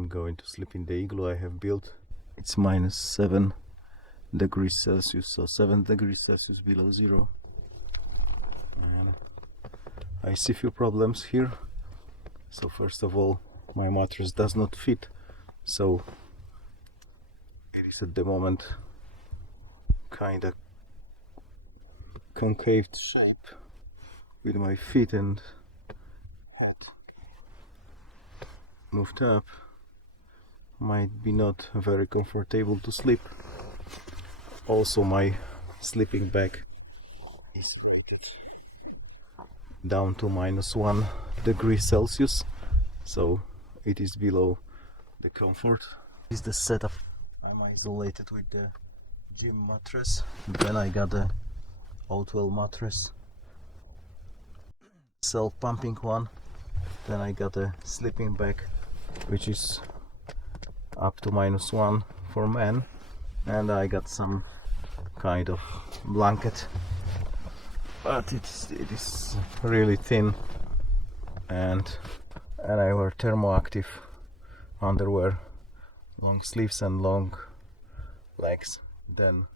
I'm going to sleep in the igloo I have built. It's minus 7 degrees Celsius, so 7 degrees Celsius below zero. And I see few problems here. So first of all, my mattress does not fit, so it is at the moment kind of concave shape with my feet and moved up. Might be not very comfortable to sleep. Also, my sleeping bag is down to minus 1 degree Celsius, so it is below the comfort. This is the setup. I'm isolated with the gym mattress. Then I got a Outwell mattress, self-pumping one. Then I got a sleeping bag, which is up to minus 1 for men, and I got some kind of blanket, but it is really thin, and I wear thermoactive underwear, long sleeves and long legs, then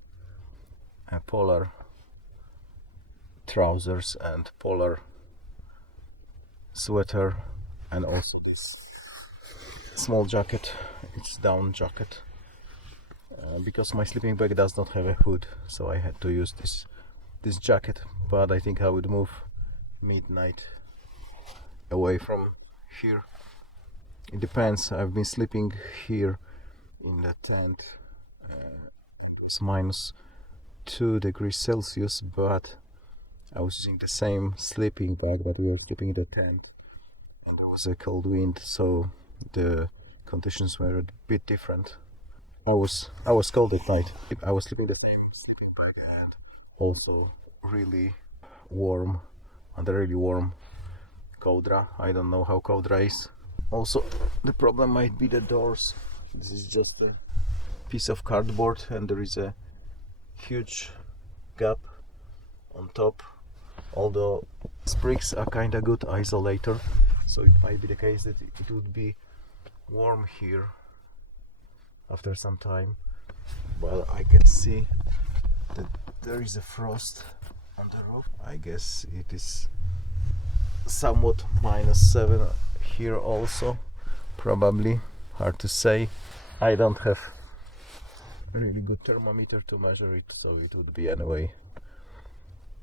a polar trousers and polar sweater, and also small jacket. It's down jacket, because my sleeping bag does not have a hood, so I had to use this jacket. But I think I would move midnight away from here. It depends. I've been sleeping here in the tent. It's minus 2 degrees Celsius, but I was using the same sleeping bag, but we were sleeping in the tent. It was a cold wind, so the conditions were a bit different. I was cold at night. I was sleeping the same sleeping bag and also really warm, under really warm Codra. I don't know how Codra is. Also, the problem might be the doors. This is just a piece of cardboard and there is a huge gap on top. Although sprigs are kinda good isolator, so it might be the case that it would be warm here after some time. Well, I can see that there is a frost on the roof. I guess it is somewhat minus 7 here also, probably, hard to say. I don't have a really good thermometer to measure it, so it would be anyway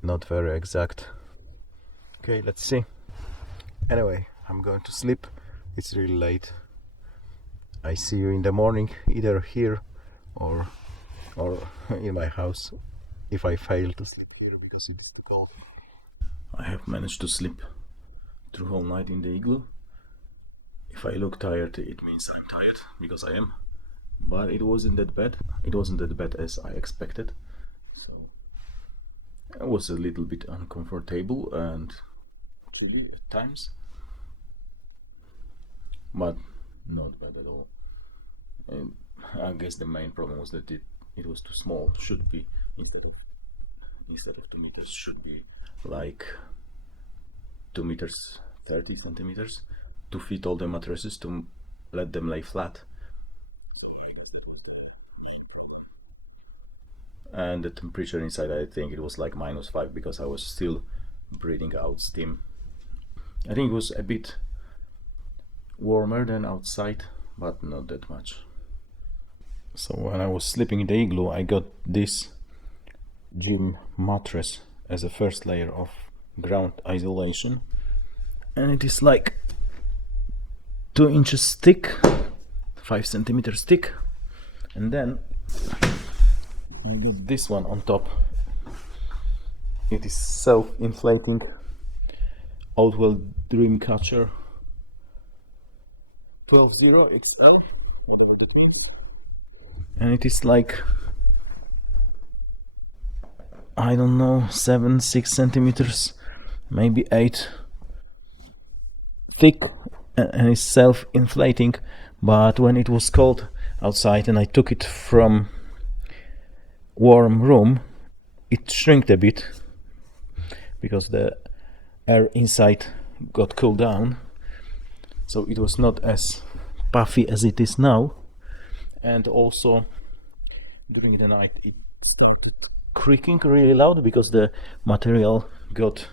not very exact. Okay, let's see. Anyway, I'm going to sleep. It's really late. I see you in the morning, either here or in my house, if I fail to sleep here because it's too cold. I have managed to sleep through whole night in the igloo. If I look tired, it means I'm tired, because I am. But it wasn't that bad. It wasn't that bad as I expected. So I was a little bit uncomfortable and chilly at times, but not bad at all. And I guess the main problem was that it was too small. Should be, instead of 2 meters, should be like 2 meters 30 centimeters to fit all the mattresses, to let them lay flat. And the temperature inside, I think it was like minus 5, because I was still breathing out steam. I think it was a bit warmer than outside, but not that much. So when I was sleeping in the igloo, I got this gym mattress as a first layer of ground isolation, and it is like 2 inches thick, 5 centimeters thick, and then this one on top, it is self-inflating Outwell Dreamcatcher 12.0 XL, and it is like, I don't know, 6 centimeters, maybe 8 thick, and it's self-inflating. But when it was cold outside and I took it from warm room, it shrinked a bit because the air inside got cooled down, so it was not as puffy as it is now. And also during the night it started creaking really loud because the material got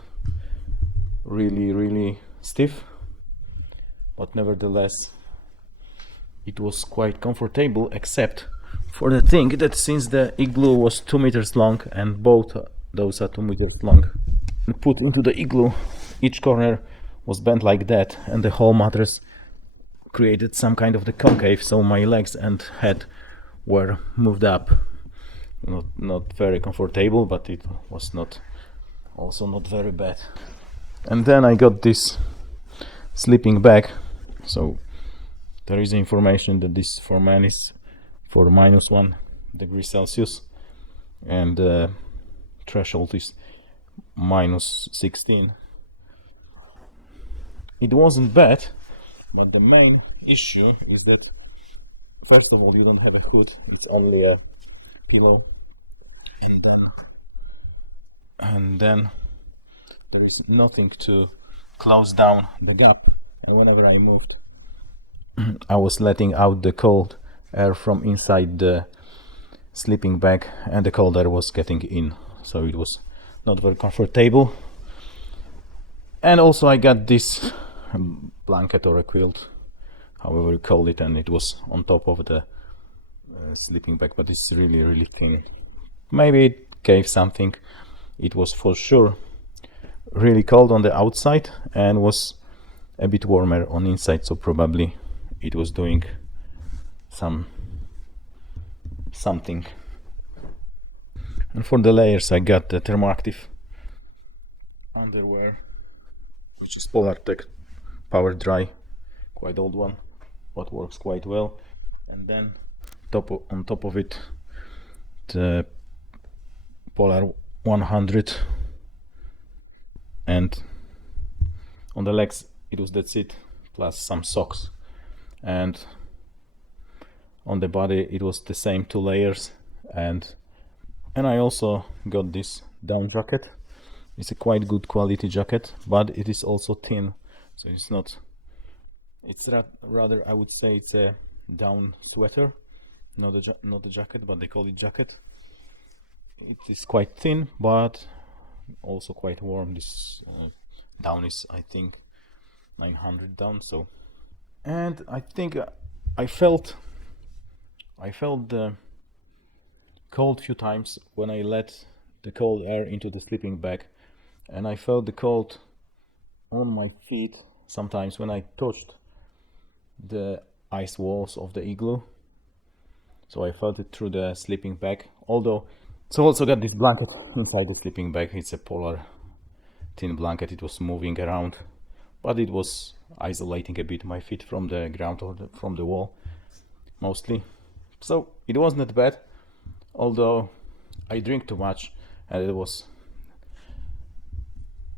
really stiff, but nevertheless it was quite comfortable, except for the thing that since the igloo was 2 meters long and both those are 2 meters long, and put into the igloo, each corner was bent like that, and the whole mattress created some kind of the concave, so my legs and head were moved up. Not very comfortable, but it was not also not very bad. And then I got this sleeping bag. So there is information that this for men is for -1 degree Celsius, and the threshold is -16. It wasn't bad, but the main issue is that first of all you don't have a hood, it's only a pillow, and then there is nothing to close down the gap, and whenever I moved I was letting out the cold air from inside the sleeping bag, and the cold air was getting in, so it was not very comfortable. And also I got this blanket or a quilt, however you call it, and it was on top of the sleeping bag, but it's really thin. Maybe it gave something. It was for sure really cold on the outside and was a bit warmer on inside, so probably it was doing something. And for the layers I got the thermoactive underwear, which is Polartec Power Dry, quite old one, but works quite well. And then on top of it the Polar 100, and on the legs that's it, plus some socks. And on the body it was the same 2 layers, and I also got this down jacket. It's a quite good quality jacket, but it is also thin, so it's rather I would say it's a down sweater, not a jacket, but they call it jacket. It is quite thin but also quite warm. This down is I think 900 down. So, and I think I felt the cold few times when I let the cold air into the sleeping bag, and I felt the cold on my feet sometimes when I touched the ice walls of the igloo. So I felt it through the sleeping bag. Although, so also got this blanket inside the sleeping bag. It's a polar thin blanket. It was moving around, but it was isolating a bit my feet from the ground or from the wall mostly. So it wasn't bad, although I drink too much, and it was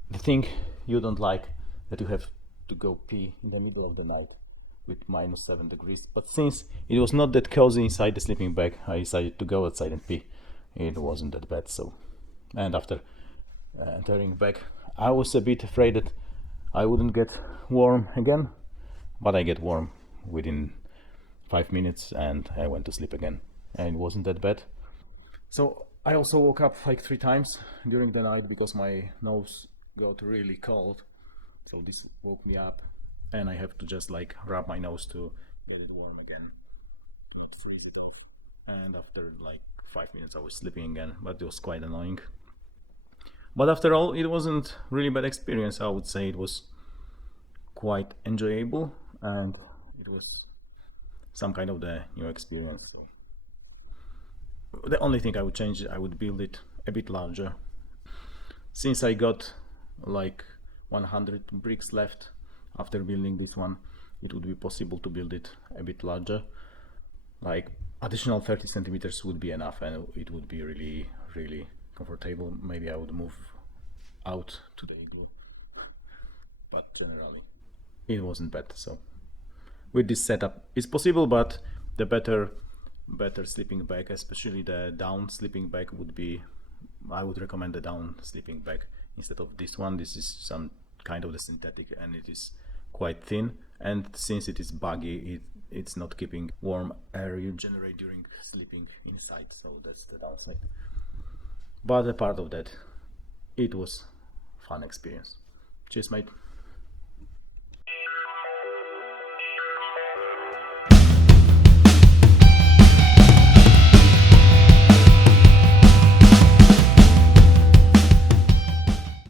the thing you don't like, that you have to go pee in the middle of the night with -7 degrees. But since it was not that cozy inside the sleeping bag, I decided to go outside and pee. It wasn't that bad. So, and after entering back, I was a bit afraid that I wouldn't get warm again, but I get warm within 5 minutes and I went to sleep again, and it wasn't that bad. So I also woke up like 3 times during the night because my nose got really cold, so this woke me up, and I have to just like rub my nose to get it warm again. It freezes off, and after like 5 minutes I was sleeping again, but it was quite annoying. But after all, it wasn't really bad experience. I would say it was quite enjoyable, and it was some kind of the new experience. So the only thing I would change, I would build it a bit larger. Since I got like 100 bricks left after building this one, it would be possible to build it a bit larger. Like additional 30 centimeters would be enough, and it would be really comfortable. Maybe I would move out to the igloo, but generally it wasn't bad. So with this setup it's possible, but the better sleeping bag, especially the down sleeping bag, would be, I would recommend the down sleeping bag instead of this one. This is some kind of the synthetic, and it is quite thin, and since it is buggy, it's not keeping warm air you generate during sleeping inside, so that's the downside. But apart of that, it was fun experience. Cheers, mate.